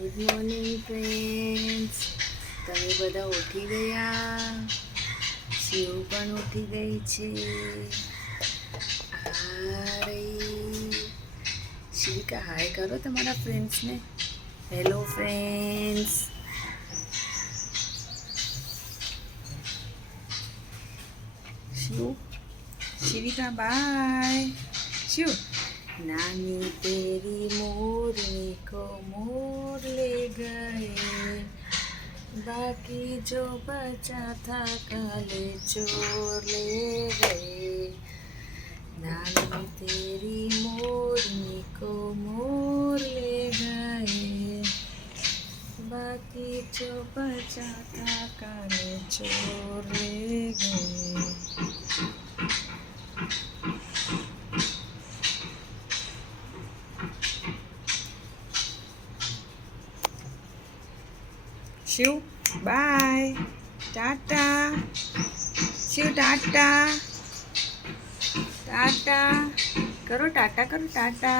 Good morning friends. તમે બધા ઉઠી ગયા? શિવ પણ ઉઠી ગઈ છે. હાય શિવિકા, હાય કરો તમારા ફ્રેન્ડ્સને. Hello friends. Shiv, Shivika bye. Shiv, नानी तेरी मोरनी को मोर ले गए, बाकी जो बचा था काले चोर ले गए. नानी तेरी मोरनी को मोर ले गए, बाकी जो बचा था काले चोर ले गए. शिव बाय, टाटा. शिव टाटा, टाटा करो, टाटा करो, टाटा.